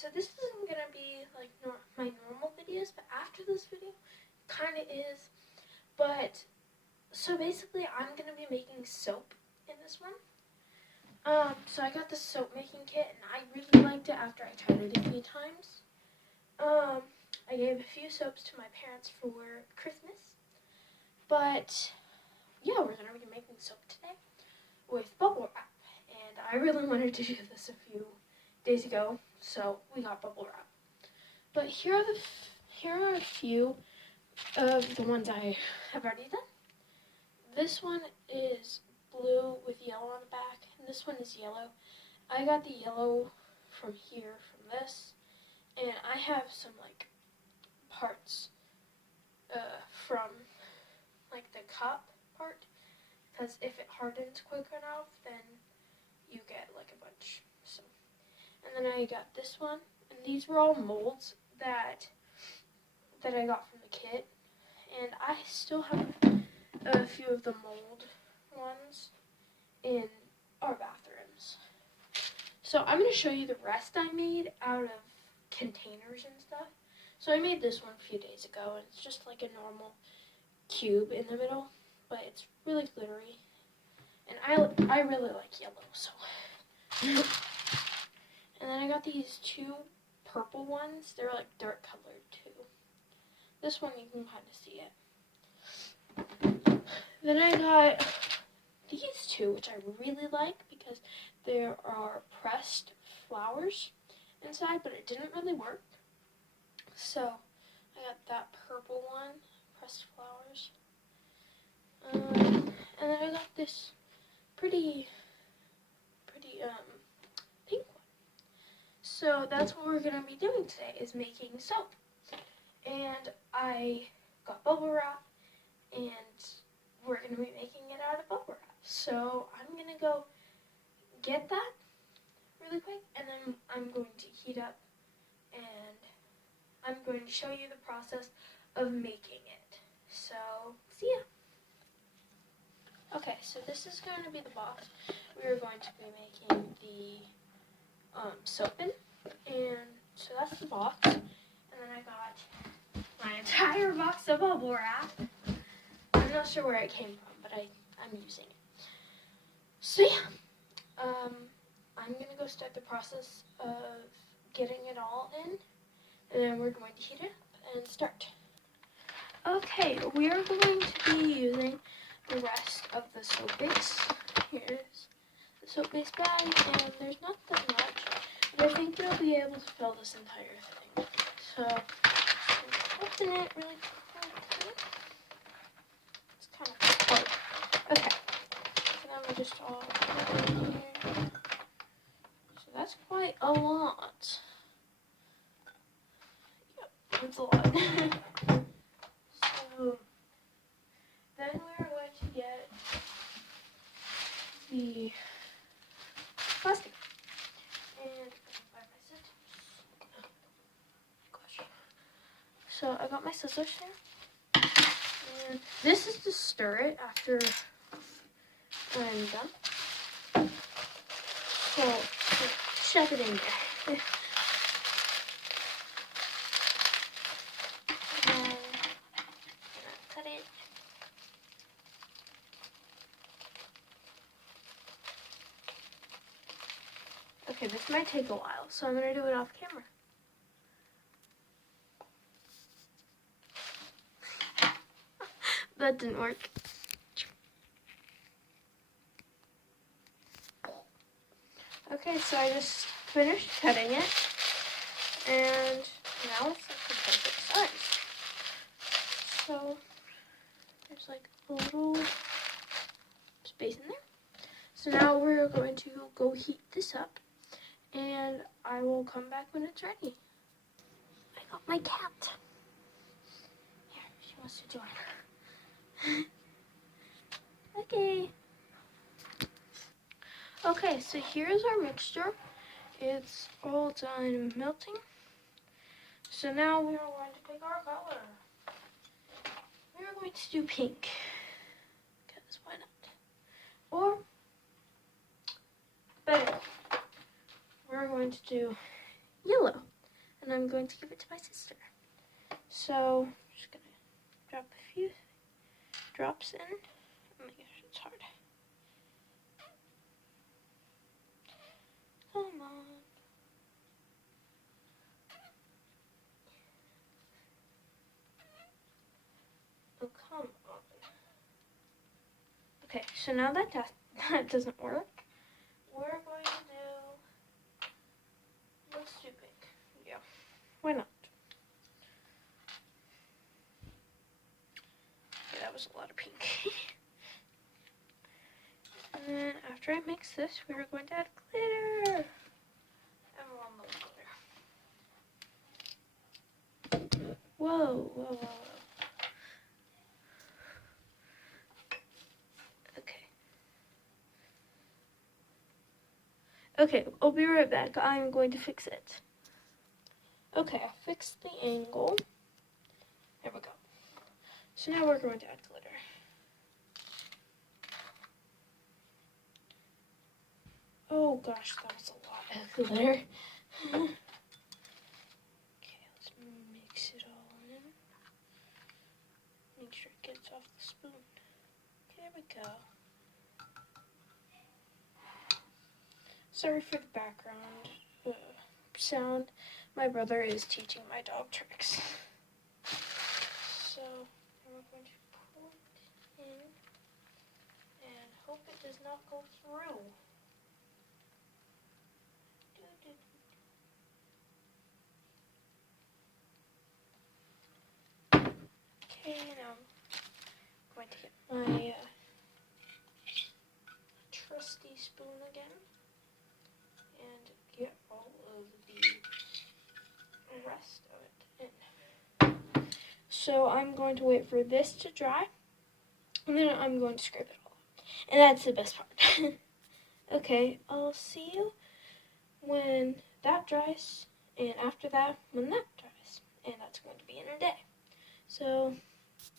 so this isn't going to be like my normal videos, but after this video, kind of is. But, so basically, I'm going to be making soap in this one. So I got the soap making kit, and I really liked it after I tried it a few times. I gave a few soaps to my parents for Christmas. But, yeah, we're going to be making soap today with bubble wrap. And I really wanted to do this a few days ago, so we got bubble wrap. But here are a few of the ones I have already done. This one is blue with yellow on the back, and this one is yellow. I got the yellow from here, from this, and I have some like parts from like the cup part, because if it hardens quick enough, then you get like a bunch. So, and then I got this one, and these were all molds that I got from the kit, and I still have a few of the mold ones in our bathrooms. So I'm going to show you the rest I made out of containers and stuff. So I made this one a few days ago, and it's just like a normal cube in the middle, but it's really glittery, and I really like yellow, so. And then I got these two purple ones. They're like dark colored too. This one you can kind of see it. Then I got these two, which I really like because there are pressed flowers inside, but it didn't really work. So I got that purple one, pressed flowers. And then I got this pretty pink one. So that's what we're going to be doing today, is making soap. And I got bubble wrap, and we're going to be making it out of bubble wrap. So I'm going to go get that really quick, and then I'm going to heat up, and I'm going to show you the process of making it. So, see ya. Okay, so this is going to be the box we are going to be making the soap in. And so that's the box. And then I got my entire box of bubble wrap. I'm not sure where it came from, but I'm using it. So yeah, I'm going to go start the process of getting it all in. And then we're going to heat it up and start. Okay, we are going to be using the rest of the soap base. Here's the soap base bag, and there's not that much, but I think we'll be able to fill this entire thing. So, open it really quick. It's kind of hard. Okay, so then we just all put it in here. So that's quite a lot. Yep, that's a lot. So, then we're going to get the plastic. And I my scissors. Oh, gosh. So I got my scissors here. And this is to stir it after I'm done. So shove it in there. Cut it. Okay, this might take a while, so I'm going to do it off camera. That didn't work. Okay, so I just finished cutting it, and now it's like the perfect size. So there's like a little space in there. So now we're going to go heat this up, and I will come back when it's ready. I got my cat. Here, she wants to join. Okay. Okay, so here's our mixture. It's all done melting. So now we are going to pick our color. We are going to do pink, because why not? Or better, we're going to do yellow. and I'm going to give it to my sister. So I'm just gonna drop a few drops in. Oh my gosh, it's hard. Come on. Oh, come on. Okay, so now that doesn't work, we're going to do, let's do pink. Yeah, why not? Okay, that was a lot of pink. And then after I mix this, we're going to add glitter. Everyone loves glitter. Whoa, whoa, whoa. Okay, I'll be right back. I'm going to fix it. Okay, I fixed the angle. There we go. So now we're going to add glitter. Oh gosh, that was a lot of glitter. Okay, let's mix it all in. Make sure it gets off the spoon. Okay, there we go. Sorry for the background sound. My brother is teaching my dog tricks. So, now we're going to pull it in and hope it does not go through. Okay, now I'm going to get my trusty spoon again and get all of the rest of it in. So I'm going to wait for this to dry, and then I'm going to scrape it all up. And that's the best part. Okay, I'll see you when that dries, and after that, when that dries. And that's going to be in a day. So,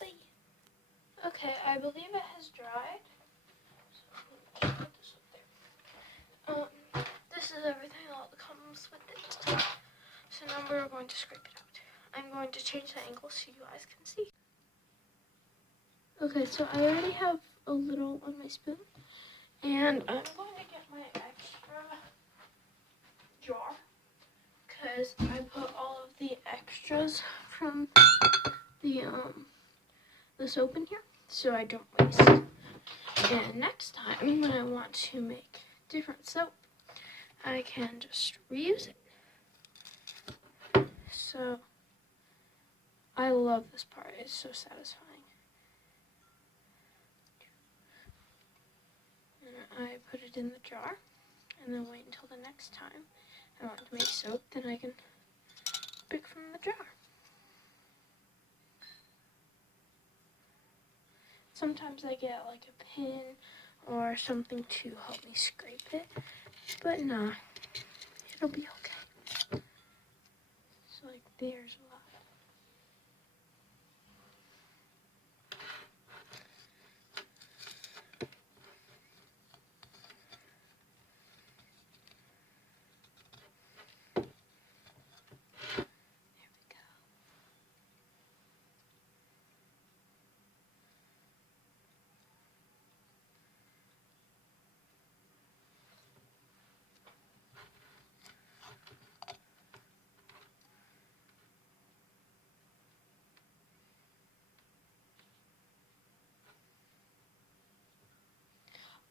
bye. Okay, I believe it has dried. So, let me just put this up there. This is everything that comes with it. So now we're going to scrape it out. I'm going to change the angle so you guys can see. Okay, so I already have a little on my spoon. And I'm going to get my extra jar, because I put all of the extras from the soap in here, so I don't waste. And next time when I want to make different soap, I can just reuse it. So I love this part, it's so satisfying. And I put it in the jar, and then wait until the next time I want to make soap, then I can pick from the jar. Sometimes I get like a pin or something to help me scrape it, but nah, it'll be okay. So like there's a lot.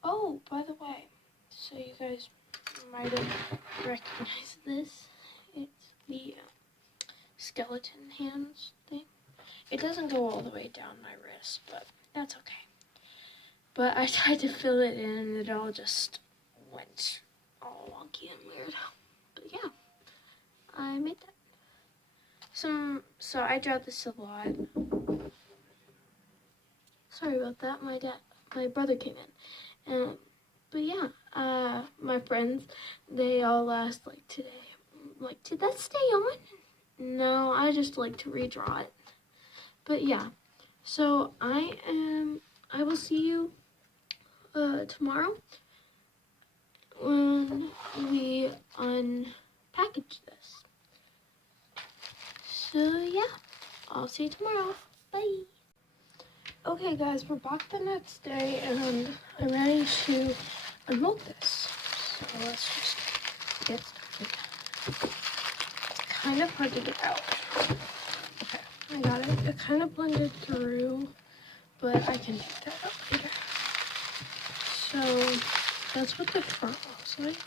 Oh, by the way, so you guys might have recognized this. It's the skeleton hands thing. It doesn't go all the way down my wrist, but that's okay. But I tried to fill it in and it all just went all wonky and weird. But yeah, I made that. So I doubt this a lot. Sorry about that. My brother came in. But yeah, my friends, they all asked like today, like, did that stay on? No, I just like to redraw it. But yeah, so I will see you tomorrow when we unpackage this. So yeah, I'll see you tomorrow. Bye. Okay guys, we're back the next day and I'm ready to unmold this. So let's just get started. It's kind of hard to get out. Okay, I got it. It kind of blended through, but I can take that out later. So that's what the front looks like.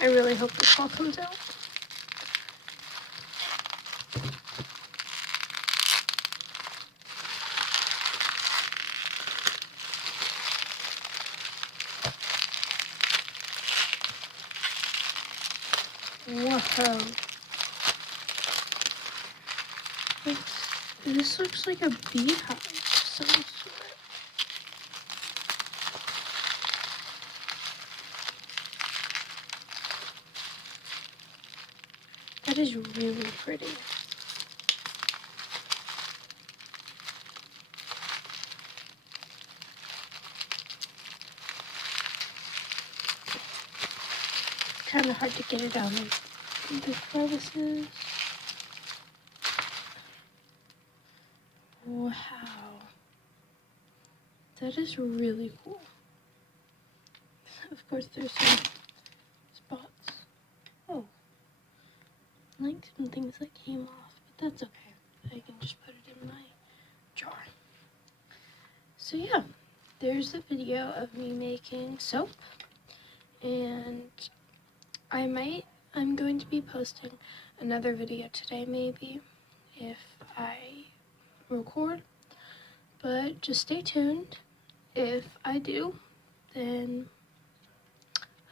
I really hope this all comes out. Whoa. This looks like a beehive of some sort. That is really pretty. Kind of hard to get it out of the crevices. Wow. That is really cool. Of course, there's some spots. Oh. Like some things that came off, but that's okay. I can just put it in my jar. So yeah, there's the video of me making soap. And I'm going to be posting another video today maybe, if I record. But just stay tuned. If I do, then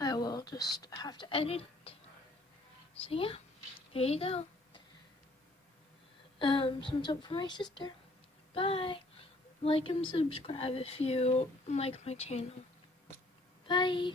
I will just have to edit it. So yeah, there you go. Some soap for my sister. Bye. Like and subscribe if you like my channel. Bye.